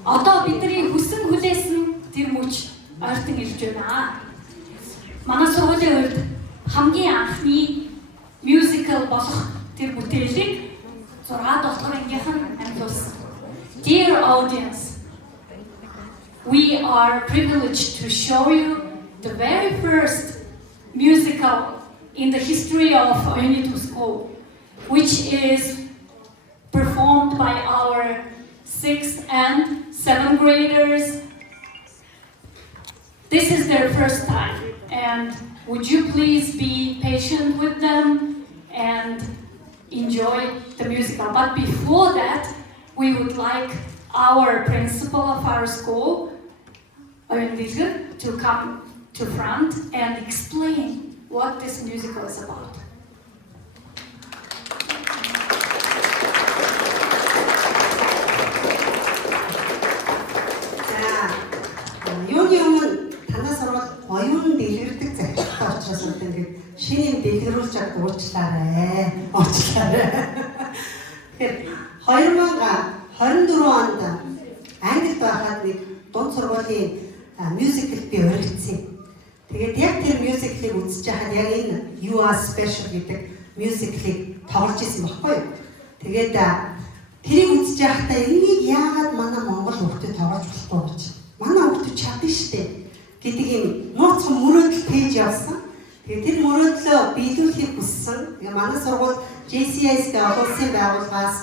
Одоо бидний хүсэн хүлээсэн тэр мөч ойртон ирж байна. Манай сургуулийн хувьд хамгийн анхны мюзикл болох тэр бүтээлийг 6 дугаар ангийнхан амьдлуулсан. Dear audience, we are privileged to show you the very first musical in the history of Oinitu School, which is performed by our 6th and 7th graders. This is their first time, and would you please be patient with them and enjoy the musical. But before that, we would like our principal of our school, to come to front and explain what this musical is about. Оюун дэлгэрдэг захиргатай учраас ингээд шинийг дэлгэрүүлж аваад уучлаарай. Тэгэхээр 2024 онд Англид байхад нэг дунд сургуулийн мюзикл би өргөцсөн. Тэгээд яг тэр мюзиклийг үзэж байхад яг энэ You Are Special гэдэг мюзиклийг тоглож ирсэн баггүй юу. Тэгээд тэрийг үзэж байхдаа энийг яагаад манай монгол хүүхдэд тоглож болохгүй гэж. Манай хүүхдэд чадна штеп гэдэг юм нууцхан мөрөөдөл пэйж явсан. Тэгээд тэр мөрөөдлөө биелүүлэхийг хүссэн. Тэгээ манай сургууль JCS-тэй олон улсын байгууллагаас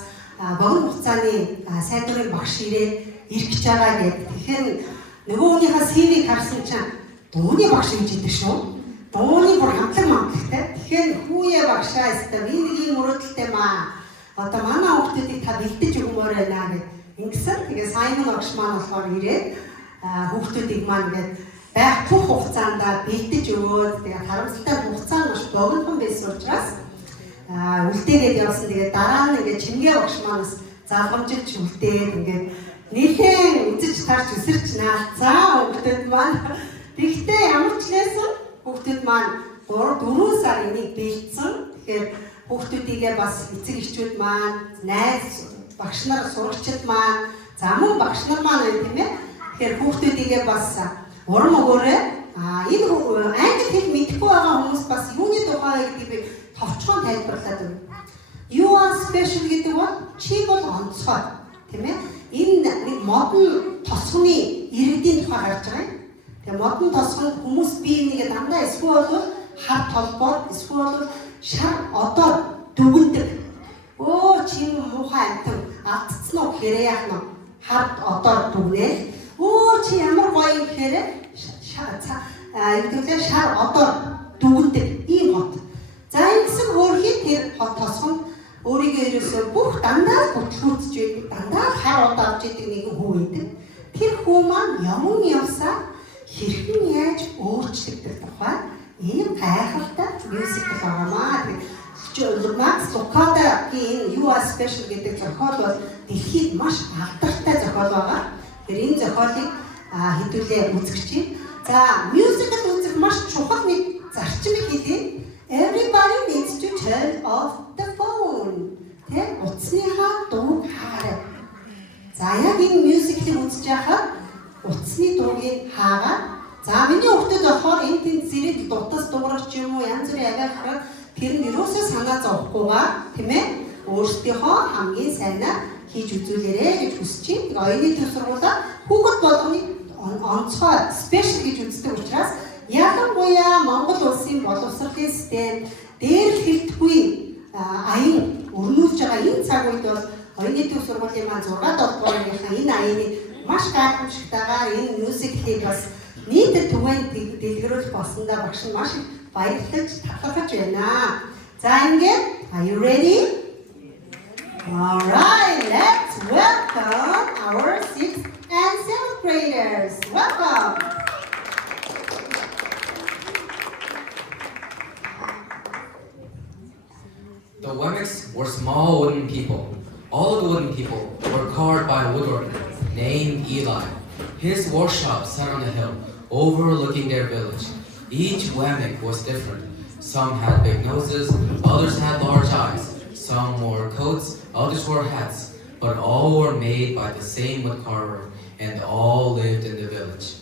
богино хугацааны сайдрын багш ирээд ирэх гэж байгаа гэдэг. Тэгэхээр нөгөө хүнийхээ CV-г харсан чинь дууны багш гэж хэлдэг шүү. Дууны бүр хамтлаг мангахтай. Тэгэхээр хүүе багшаа өстө би нэг юм мөрөөдөлтэй маа. Одоо манай хүүхдүүдийг та бэлдэж өгмөр байна гэд. Ингэсэн. Тэгээ Саймон багш маань болохоор ирээд хүүхдүүдийг маань ингээд байх бүх хугацаанд бэлдэж өгөөд тэгээ харамсалтай хугацаа нь маш богинохон байсан учраас үлдээгээд явсан. Тэгээ дараа нь ингээд Чингээ багш манаас залгамжилж үлдээд ингээд нэлээд үзэж тарж өсөрч наалцаа хүүхдүүд маань. Тэгтээ ямар ч лээсэн хүүхдүүд маань 3-4 сар энийг бэлдсэн. Тэгэхээр хүүхдүүдийгээ бас эцэг эхчүүд маань, найз багш нар сурагчид маань, за мөн багш нар маань байна тийм ээ. Тэгэхээр хүүхдүүдийгээ бас урам өгөөрэй. Энэ англи хэл мэдэхгүй байгаа хүмүүс бас юуны тухай гэдгийг би товчхон тайлбарлаад өгье. You are special гэдэг бол чи бол онцгой, тийм ээ. Энэ нэг модон тосгоны иргэдийн тухай гарч байгаа юм. Тэгээ модон тосгонд хүмүүс бие бинийгээ дандаа эсвэл хар толбоор эсвэл шар одоор дүгндэг. Оо чи муухай амтан алдсан уу гэхээр яах нь хар одоор дүгнээ. Оо чи ямар гоё юм гэхээр шар одоор дүгндэг ийм хот. За ингэсэн өөрхийн тэр хот тосгонд өөрийгөө ерөөсөө бүх дандаа бүтлгүүцж байдаг, дандаа хар удаа авч идэг нэгэн хүү байдаг. Тэр хүү маань явн явсаа хэрхэн яаж өөрчлөгдөх тухай ийм гайхалтай мюзикл байгаамаа. Макс Лукадагийн You Are Special гэдэг зохиол бол дэлхийд маш алдартай зохиол байгаа. Тэр энэ зохиолыг хэдүүлээ үзэгчийн. За мюзикл үзэх маш чухал нэг зарчмыг хэлье. Everybody needs to turn off the phone. Тэ утасныхаа дууг хаарай. За яг энэ мюзиклийг үзэж байхад утасны дуугийг хаагаад. За миний хүүхдэд болохоор энэ тэнд зэрэг дутас дуурах ч юм уу янз бүрийн авиахаар тэр нь юусоо санаа зовхгүйгээр тийм ээ өөрсдийнхөө хамгийн сайнаа хийж үзүүлээрэй гэж хүсэж байна. Оюуны төв сургуулаа хүүхэд болгоны онцгой спешиал гэж үздэг учраас ялангуяа Монгол улсын боловсролын систем дээр хэлтгүй аян өрнүүлж байгаа энэ цаг үед бол оюуны төв сургуулийн маань 6 дугаар ангийнхаа энэ аяныг маш гайхамшигтайгаар энэ мюзиклийг бас нийтэд түгээн дэлгэрүүлэх болсондоо багш нь маш их баярлаж талархаж байна. За ингээд are you ready? All right, let's welcome our 6th and 7th graders. Welcome. The Wemmicks were small wooden people. All of the wooden people were carved by a woodworker named Eli. His workshop sat on a hill overlooking their village. Each Wemmick was different. Some had big noses, others had large eyes. Some wore coats, others wore hats. but all were made by the same woodcarver, and all lived in the village.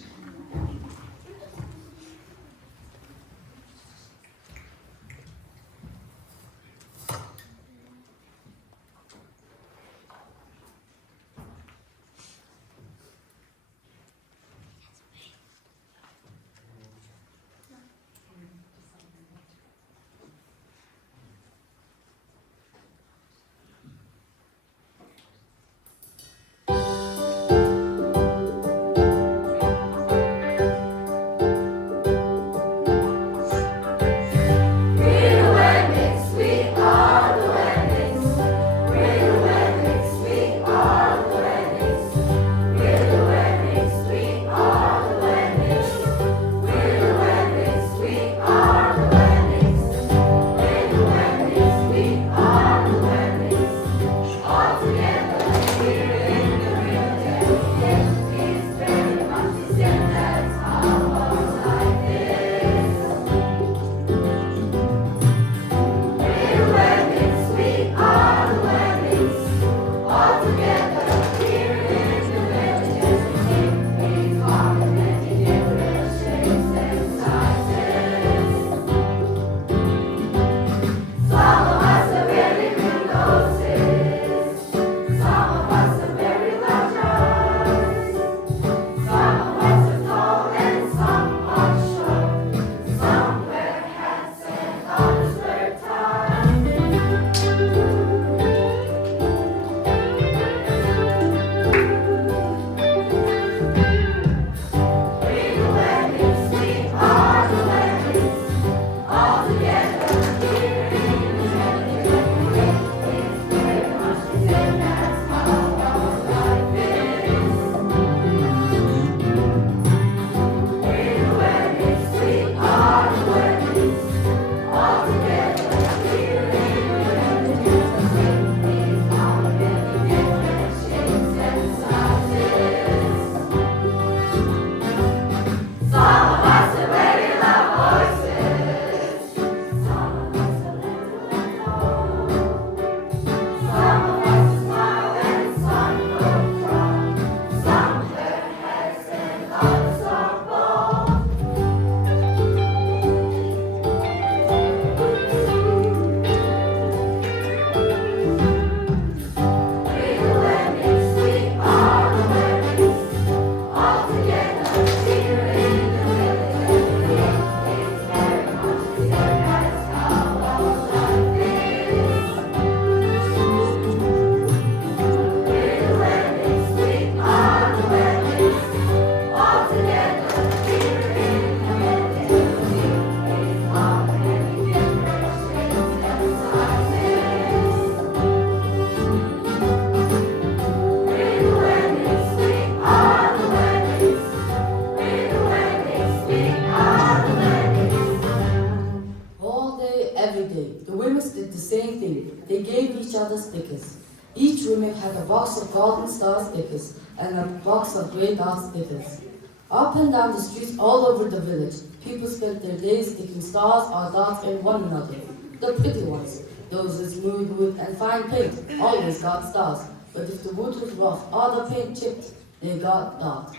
They gave each other stickers. Each roommate had a box of golden star stickers and a box of grey dot stickers. Up and down the streets all over the village, people spent their days sticking stars or dots in one another. The pretty ones, those with smooth wood and fine paint, always got stars. But if the wood was rough or the paint chipped, they got dots.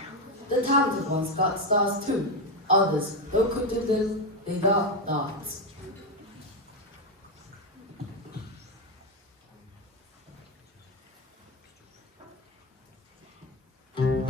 The talented ones got stars too. Others, though could do little, they got dots. Stars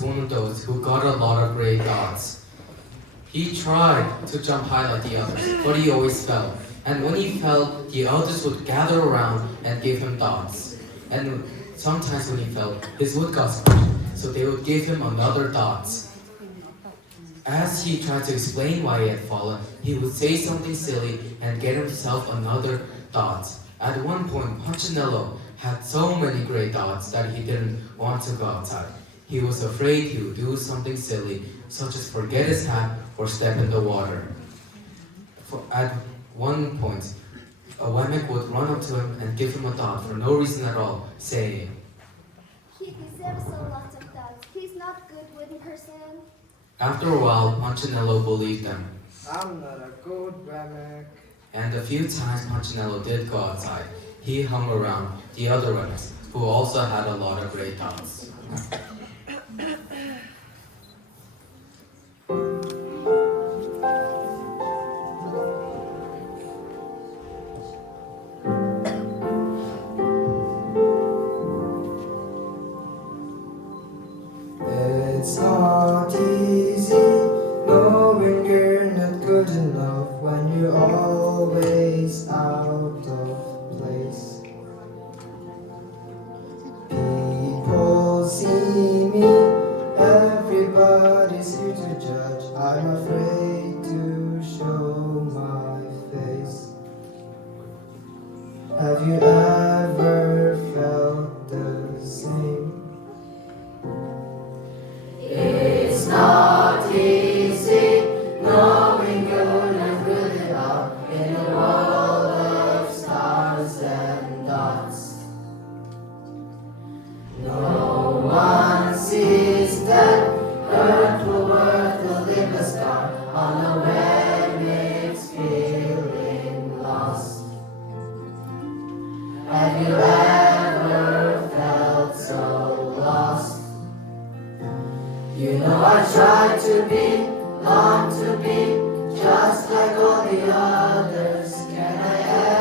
was one of those who got a lot of great dots. He tried to jump high like the others, but he always fell. And when he fell, the others would gather around and give him dots. And sometimes when he fell, his wood got squished, so they would give him another dot. As he tried to explain why he had fallen, he would say something silly and get himself another dot. At one point, Punchinello had so many great dots that he didn't want to go outside. He was afraid he would do something silly, such as forget his hat or step in the water. At one point, a Wemmick would run up to him and give him a dot for no reason at all, saying, He deserves a lot of dots. He's not a good wooden person. After a while, Punchinello believed them. I'm not a good Wemmick. And a few times Punchinello did go outside. He hung around the other Wemmicks, who also had a lot of great dots. It's not easy knowing you're not good enough when you're always out of place. People see me, everybody's here to judge. I'm afraid to show my face. Have you ever felt the same? It's not easy knowing you're not good enough in a world of stars and dots. No one sees that hurtful word will leave a scar on a Wemmick's feeling lost. Have you ever felt so lost? You know I try to be, long to be, just like all the others. Can I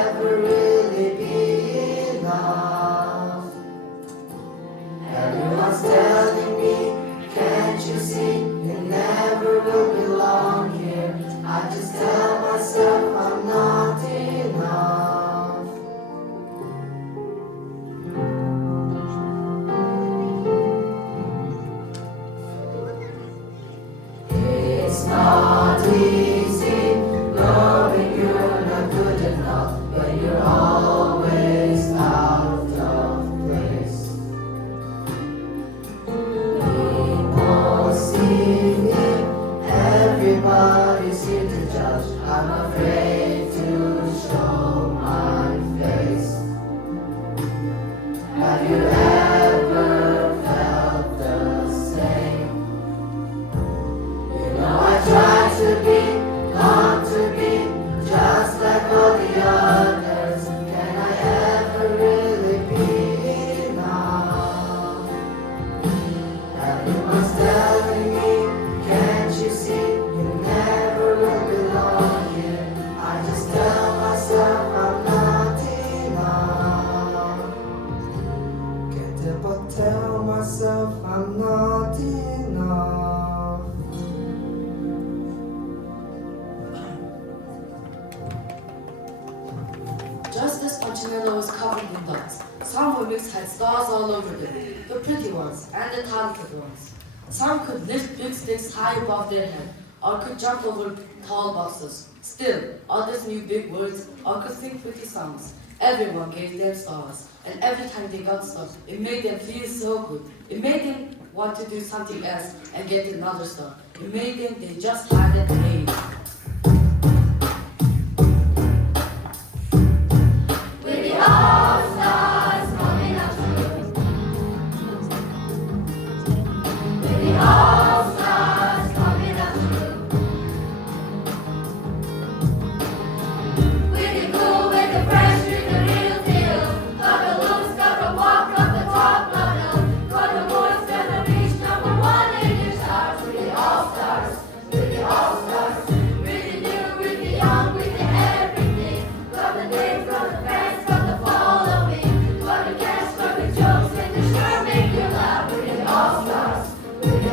ever really be enough? Everyone's telling me, can't you see, you never will belong here. I just tell myself I'm not enough. It's not easy knowing you're not good enough when you're always out of place. People see me, everybody's here to judge. I'm afraid to show my face. Have you ever felt the same? I try to be, long to be, just like all the others. Can I ever really be enough? Everyone's telling me, can't you see, you never will belong here. I just tell myself I'm not enough. Can't help but tell myself I'm not enough. Just as Punchinello was covered in dots, some Wemmicks had stars all over them, the pretty ones and the talented ones. Some could lift big sticks high above their head, or could jump over tall boxes. Still, others knew big words or could sing pretty songs. Everyone gave them stars, and every time they got stuff, it made them feel so good. It made them want to do something else and get another star. It made them they just had it made. With the all-stars coming up through. With the all-stars coming up through. With the cool, with the fresh, with the real deal. Got the looks, got the walk, got the talk, got the voice, got the reach, #1 in your charts. With the all-stars, with the all-stars. With the new, with the young, with the everything. Got the names, got the fans, got the following. Got the cast, got the jokes, and the sure make you laugh. With the all-stars, with the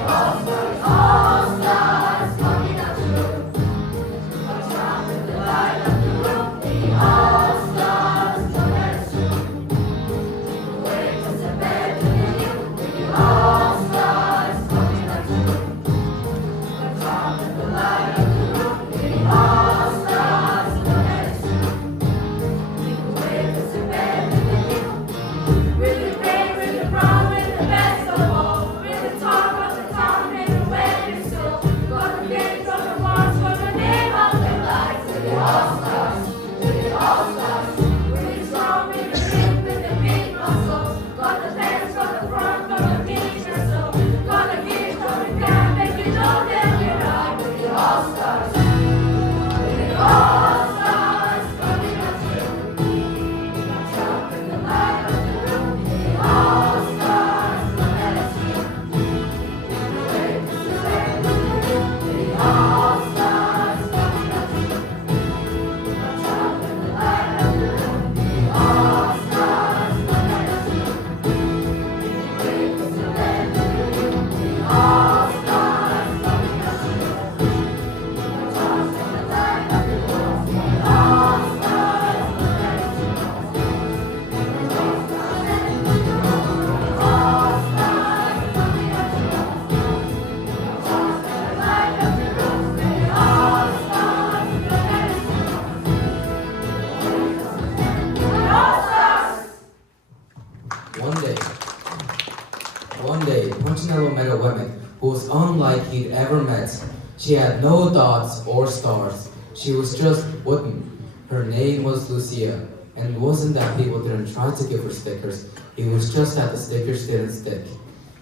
like he'd ever met. She had no dots or stars. She was just wooden. Her name was Lucia. And it wasn't that people didn't try to give her stickers. It was just that the stickers didn't stick.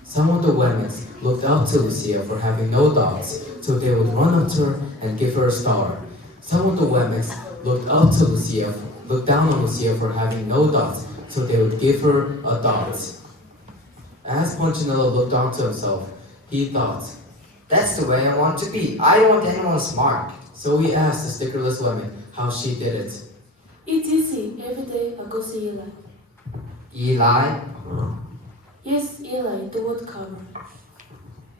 Some of the Wemmicks looked up to Lucia for having no dots, so they would run up to her and give her a star. Some of the Wemmicks looked down on Lucia for having no dots, so they would give her a dot. As Punchinello looked onto himself, he thought, That's the way I want to be. I don't want anyone smart. so he asked the stickerless Wemmick how she did it. It's easy. Every day I go see Eli. Eli? Yes, Eli, the woodcarver.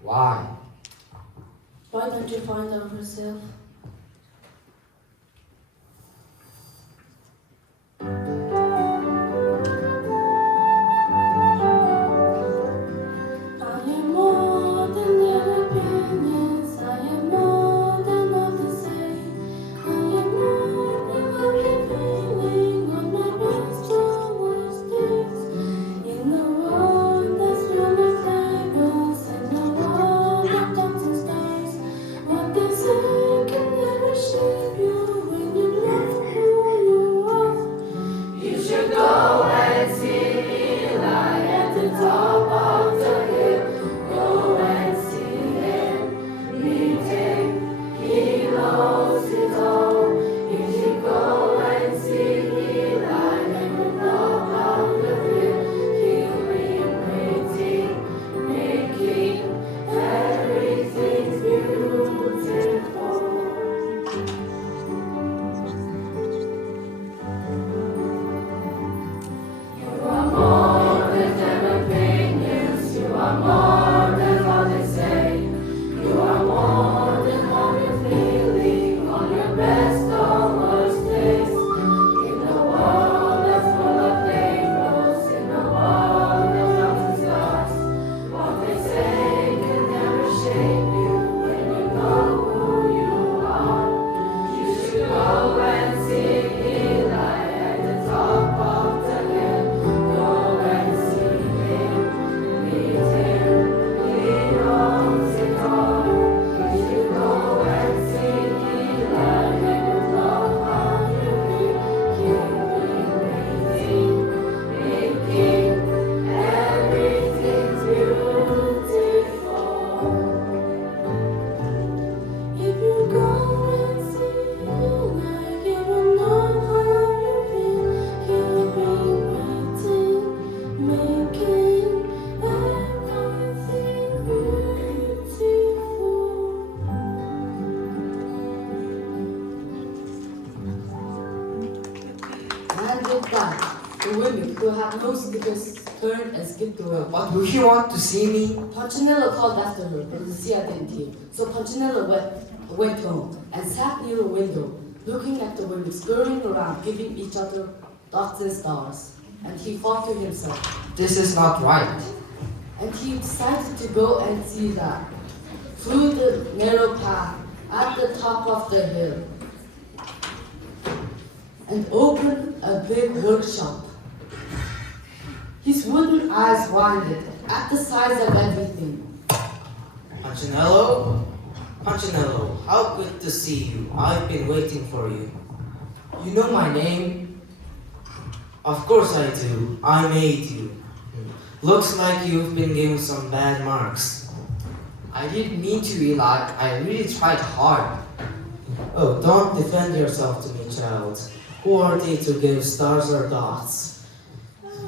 Why? Why don't you find out yourself? I am more than their opinions. I am more than what they say. I am more than every feeling on my best or worst days. In the world that's full of labels and the world of dots and stars, what they say can never shape you when you know who you are. You should go and see Eli at the top of the hill. Go and see him, meet him, he knows it all. If you go and see Eli, then you know how you feel. He'll be waiting, making everything beautiful. You are more than their opinions. You are more than what they say. You are more than how you're feeling on your best or worst days. In a world that's full of labels, in a world of dots and stars, what they say can never shape you when you know who you are. You should go and see Eli at the top of the hill. Go and see him, meet him, he knows it all. You should go and see Eli, then you know how you feel. He'll be waiting, making everything beautiful. If you go and see Eli, he will know how you feel. He'll be waiting, making everything beautiful. And with that, the women who had no stickers turned and skipped away. But do you want to see me? Punchinello called after her, but Lucia didn't hear. So Punchinello went home and sat near a window, looking at the women scurrying around, giving each other dots and stars. And he thought to himself, This is not right. and he decided to go and see that through the narrow path at the top of the hill and open a big workshop. His wooden eyes widened at the size of everything. Punchinello? Punchinello, how good to see you. I've been waiting for you. You know my name? Of course I do. I made you. Looks like you've been given some bad marks. I didn't mean to, Eli. I really tried hard. Oh, don't defend yourself to me, child. Who are they to give stars or dots?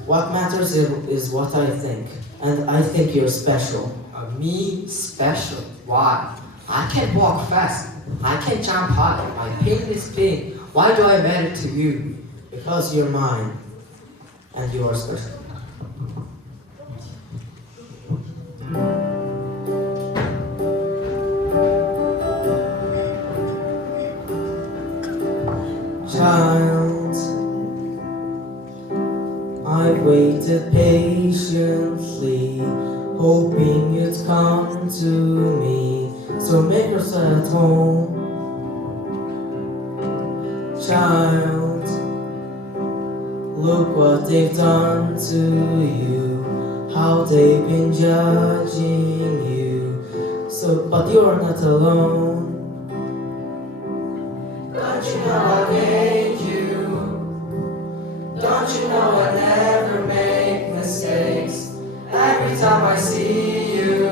What matters is what I think. And I think you're special. Me? Special? Why? I can walk fast. I can jump high. My pain is pain. Why do I matter to you? Because you're mine. And you are special. Child, I've waited patiently, hoping you'd come to me. So make yourself at home. Child, look what they've done to you, how they've been judging you. So but you're not alone. Don't you know I made you? Don't you know I never make mistakes? Every time I see you,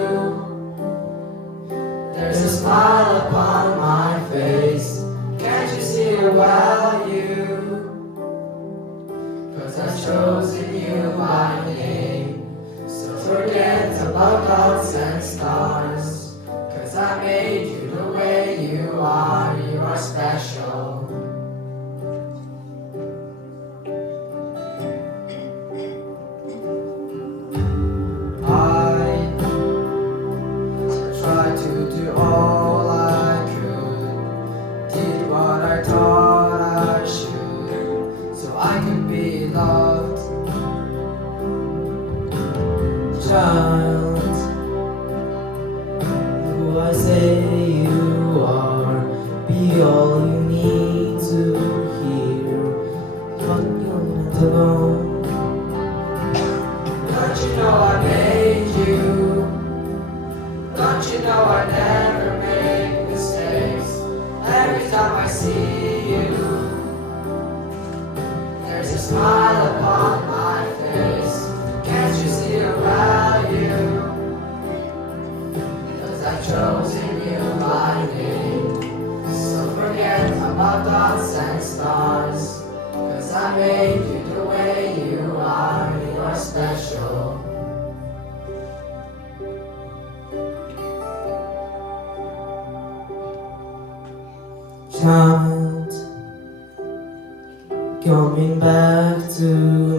there's a smile upon my face. Can't you see the value? 'Cause I've chosen you by name. So forget about clouds and stars. 'Cause I made you the way you are. You are special. Tried to do all I could, did what I thought I should, so I could be loved. Child, who I say you are, be all you need to hear, but you're not alone. Don't you know I made you? Don't you know I never make mistakes? Every time I see you, there's a smile upon my face. Can't you see the value? 'Cause I've chosen you by name. So forget about dots and stars. 'Cause I made you the way you are. You are special. Child, coming back to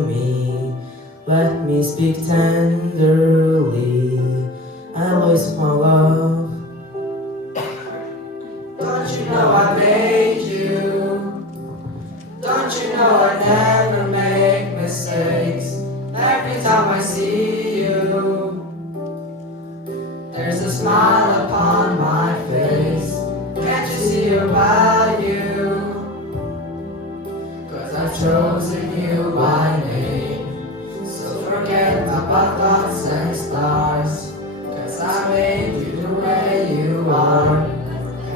me, let me speak tenderly. I lost my love. Don't you know I made you? Don't you know I never make mistakes? Every time I see you, there's a smile upon my face. Can't you see your value? 'Cause I've chosen you by name. So forget about clouds and stars. 'Cause I made you the way you are.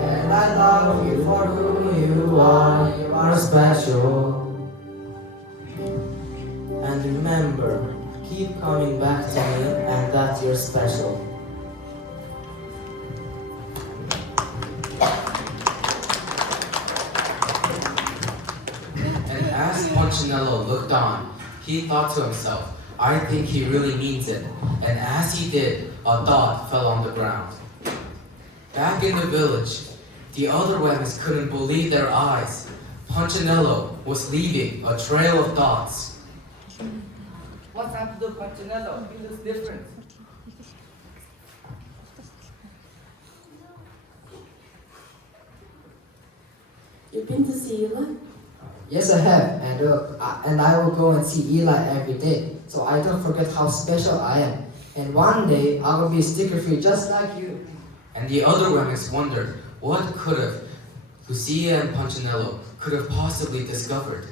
And I love you for who you are. You are special. And remember, keep coming back to me and that you're special. And as Punchinello looked on, he thought to himself, I think he really means it. And as he did, a dot fell on the ground. Back in the village, the other women couldn't believe their eyes. Punchinello was leaving a trail of dots. What's happened to Punchinello? He looks different. You've been to see Eli? Yes, I have, and I will go and see Eli every day, so I don't forget how special I am. And one day I will be sticker-free just like you. And the other women wondered what could have Lucia and Punchinello could have possibly discovered.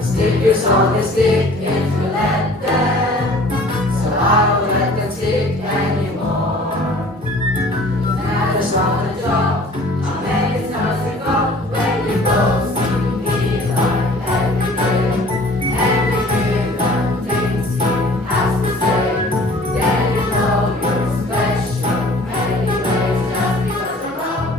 Stickers on the stick if you let them, so I won't let them stick anymore. It matters on the job, how many times you go when you go see Eli every day. Every little things he has to say, then you know you're special. Anyways, just because you're wrong.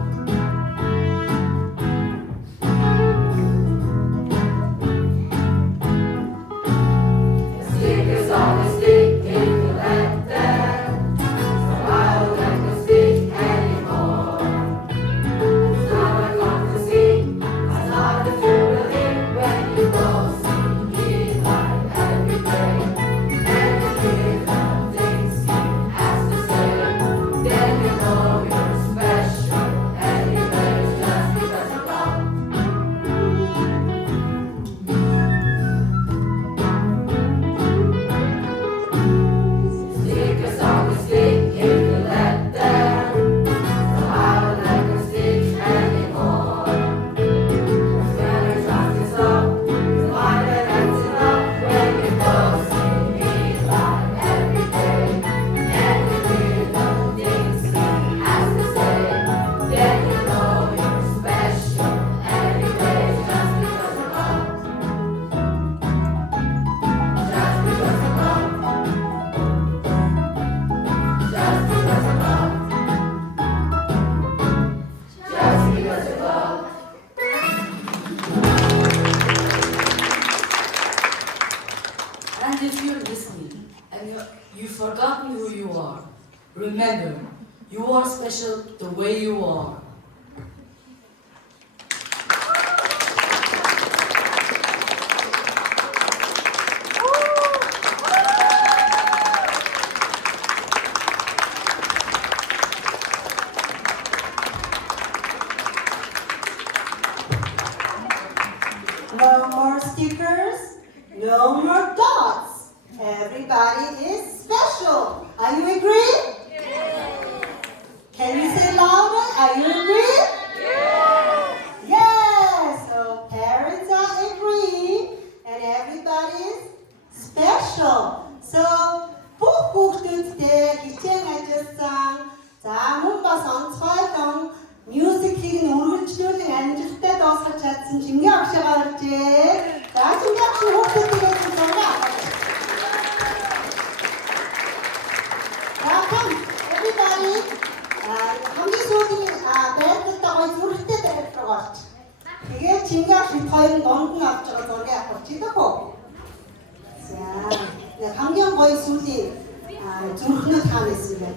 You've forgotten who you are. Remember, you are special the way you are. No more stickers, no more dots. Everybody is special. Are you agree? Can you say louder? Are you agree? Yes. So parents are agreeing and everybody is special. So бүх хүүхдүүдтэй хичээн ажилласан, за мөн бас онцгойлон мюзиклийг нь үргэлжлүүлэн амжилттай дуусгаж чадсан Жингээ агшаа гарчээ. За Жингээ агшаа хүүхдүүдээс зураг авах. Welcome everybody. Хамгийн сүүлийн байрталтаа гоё зүрхтэй байрт руу орч. Тэгээд Жингээ агшаа хоёрын донд нь авч байгаа зургийг авах чи дэх үү? За хамгийн гоё сүүлийн зүрхнүүд хаанаас юм бэ?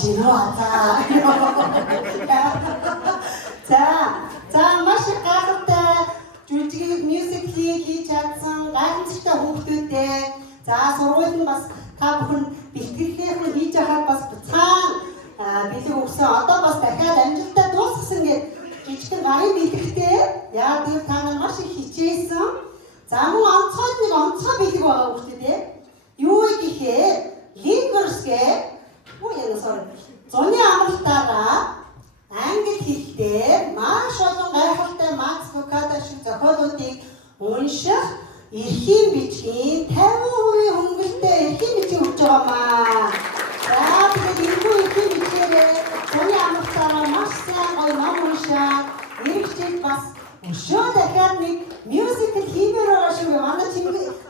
За маш их гайхалтай жүжиг мюзиклийг хийж чадсан гайхамшигтай хүүхдүүдээ за сургууль нь бас та бүхэн бэлтгэхийн хийж байхад бас цаана бэлэг өгсөн одоо бас дахиад амжилттай дуусгасан гэж жижигхэн гарын бэлэгтэй яа тийм та нар маш их хичээсэн за мөн онцгой бэлэг байгаа хүүхдүүдээ юу гэхээр lingers зуны амралтаараа англи хэлээр маш олон гайхалтай Макс Лукада шиг зохиолуудыг унших эрхийн бичгийн 50% хөнгөлтэй эрхийн бичиг өгч байгаамаа. За тэгээд энэхүү эрхийн бичгээрээ зуны амралтаараа маш сайн гоё ном уншаад эргэжил бас өшөө дахиад нэг мюзикл хиймээр байгаа шүү. Манай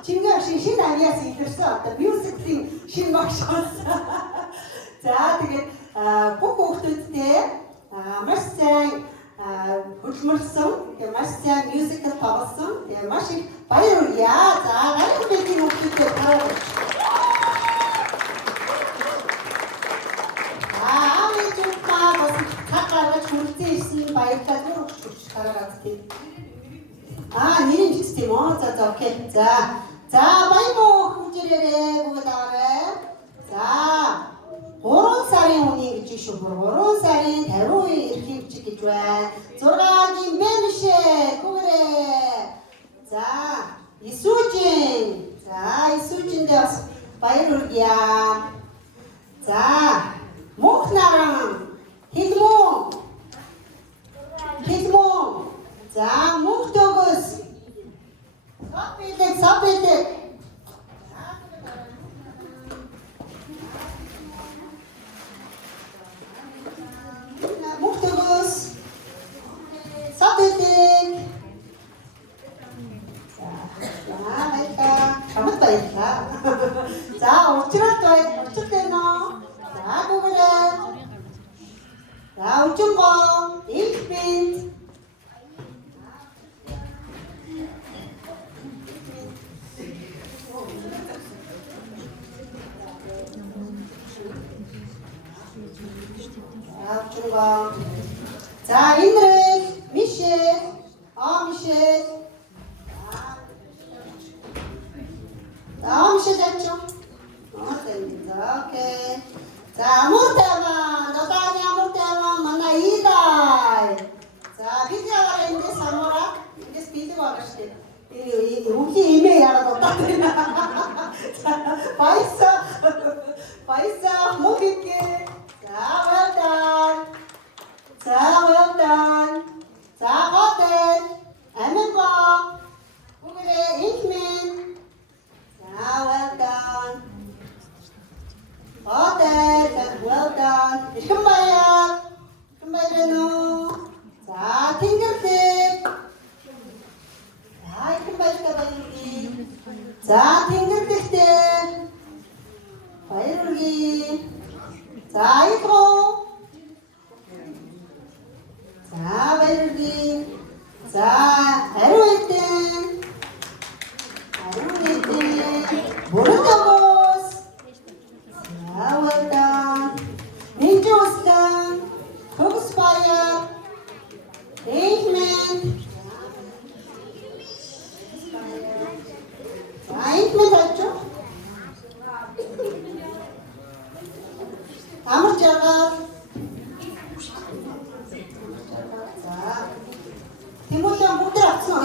Жингээ агшаа шинэ авьяас илэрсэн одоо мюзиклийн шинэ багш болсон. За тэгээд бүх хүүхдүүдтэй маш сайн хөдөлмөрлсөн, маш сайн мюзикл тоглосон. Маш их баяр хүргэе. За гайхал бэлгийн хүүхдүүдтэй таарах. бас хатаарч хүртээ ирсэн баярлалаа зүрх тараагаад тийм. Нэрийн ч тийм оо за окей. За баяруу хүчээрээ бүгдээрээ. За 3 сарын үний гэж шүү. 3 сарын 50 эрхийг чиг гэж байна. 6-гийн бэмшээ күгрээ. За Исүүжин. За Исүүжиндээ бас баяр хүргье. За Мөнхнаран Хилмон. За Мөнхтөгөөс. Сабэлэг. Мөнхтөгөөс. Сабэлэг. Хамт баярлаа. За учраад байна уу? За бүгдээ. За учимгоо, илбэнд. Учимгоо. За Инрэл, Мишель, Мишель. Мишель ачаа. Окей. За мөртөө надад мөртөө манай Идай. За бид яваа эндээс самураа эндээс бэлэг байгаа шүү дээ. Өвлийн имээ яагаад удаад байна. Баясаа мөн хийгээ. За well done. За готэл. Амин ба. Бүгээрээ инхмэн. За well done. Готэл well done. Ихэн баяр. Ихэн баяраа. За тэнгэрлэг. За ихэн баяртай баярлалаа. За тэнгэрлэгтэй. Баярлалаа. За ихэн. За баярлалаа. За хариуйтэн. Бүрэн томос. За well done. Нинжууслан. Төгс баяр. Инхмэн. Инхмэн очоо. Амар жаргал. За. Тэмүүлэн бүгд авсан.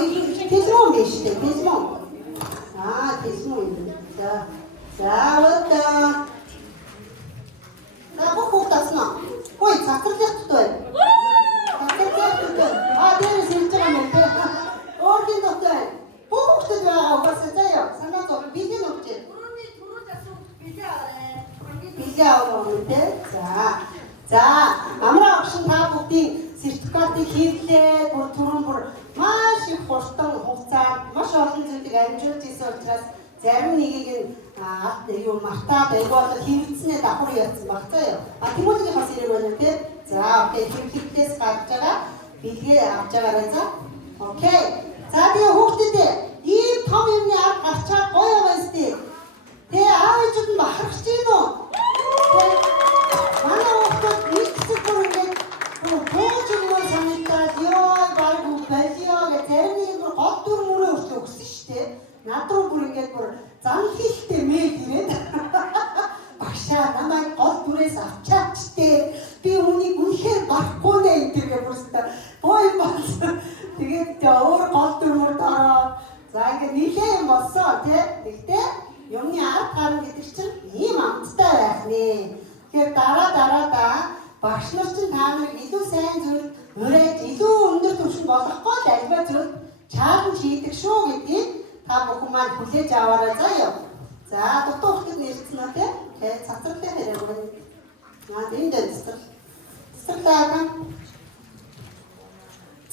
Тэсмэн биш үү? Тэсмэн. Тэсмэн. За. well done. За бүгд авсан. Хөөе цацралт тутвэ. Дээрээс ирж байгаа юм бэ? Өөрхийн дотор бүгд байгаа угаасаа заяа. Санаа зов бидний өгч. Түрүүнд асуу билээ аваа. Билээ аваа үнэ. За амраа агшин та бүгдийн сертификатыг хийлээ. Бүр маш их хурдан хугацаанд маш олон зүйлийг амжуулж ирсэн учраас зарим нэгийг юу мартаад айгуул хийвцнээ давхар яатсан баг заяа. Тэмүүлийн бас ирэх байна те. За окей хийхлээс гарч байгаа билгээ авч байгаа байна. Окей. За тэгээ хүүхдүүд ийм том юмны ард гарчаад гоё байгаа сте. Тэгээ аав ээжүүд нь бахархаж байна уу? Манай хүүхдүүд нэг хэсэг бүр ингээд бууж өгмөр санагдаад ёо баг байлио гэж зарим нэг бүр гол дүр мөрөө өртөө өгсөн шүү дээ. Над руу бүр ингээд бүр зан хийхтэй мэйл ирээд багшаа намайг гол дүрээс авчаач тээ. Би үнийг үнэхээр барахгүй нэ гэдэг бүрстэ. Бой болсон. Тэгээд өөр гол дүр дараа. За ингээд нийлээ юм болсон тий. Тэгтээ юмны ард гарна гэдэг чинь ийм амттай байх нэ. Тэгэхээр дараа багш нар чинь та нарыг илүү сайн зүйл ураад илүү өндөр түвшинд болгохгүй л альва зүйл чаленж хийдэг шүү гэдгийг та бүхэн маань хүлээж аваарай заяа. За дутуу хүүхэд нэрсэн үү те? Тэгээд цацралтай хэрэг байна. Энд цацралтай.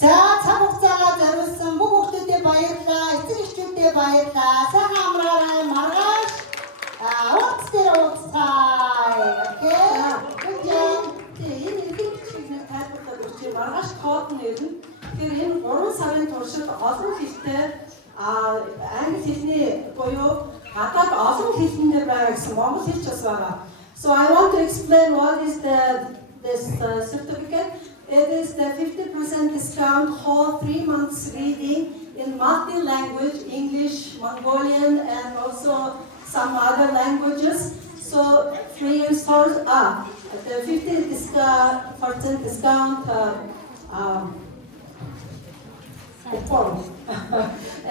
За цаг хугацаагаа зориулсан бүх хүүхдүүдэд баярлалаа. Эцэг эхчүүдэд баярлалаа. Сайхан амраарай. Маргааш уулз дээр уулзцай. Окей. Энэ ихэнх тайлбарлаад өгч маргааш код нь ирнэ. Тэгэхээр энэ 3 сарын туршид олон хэлтэй англи хэлний буюу гадаад олон хэлнээр байгаа гэсэн монгол хэлч бас байгаа. So I want to explain what is this certificate. It is the 50% discount whole 3 months reading in multi-language, English, Mongolian, and also some other languages. So 3 years for the 50% discount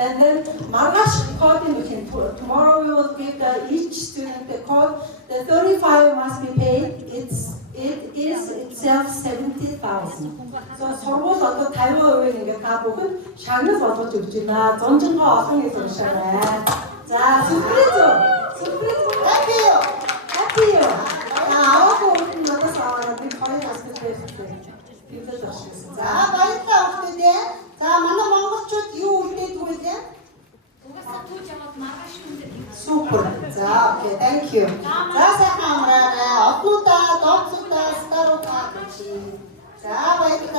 and then Margash code in tomorrow we will give each student the code. The 35 must be paid. It is itself 70,000. So 서로 어떤 다이어를 이게 다 보고 샤는 서로 주지나 전전과 어떤 게 있어요. 자, 스프리즈. 해피요. 아우고 나가서 우리 거의 갔을 때 자, 맛있다 어떻게? 자, 만나 먹었죠? 이거 올때 누구지? Super. 자, 오케이, thank you. 자, 잠깐만. 업로다, 덕수다, 스타로다, 같이. 자, 맛있다.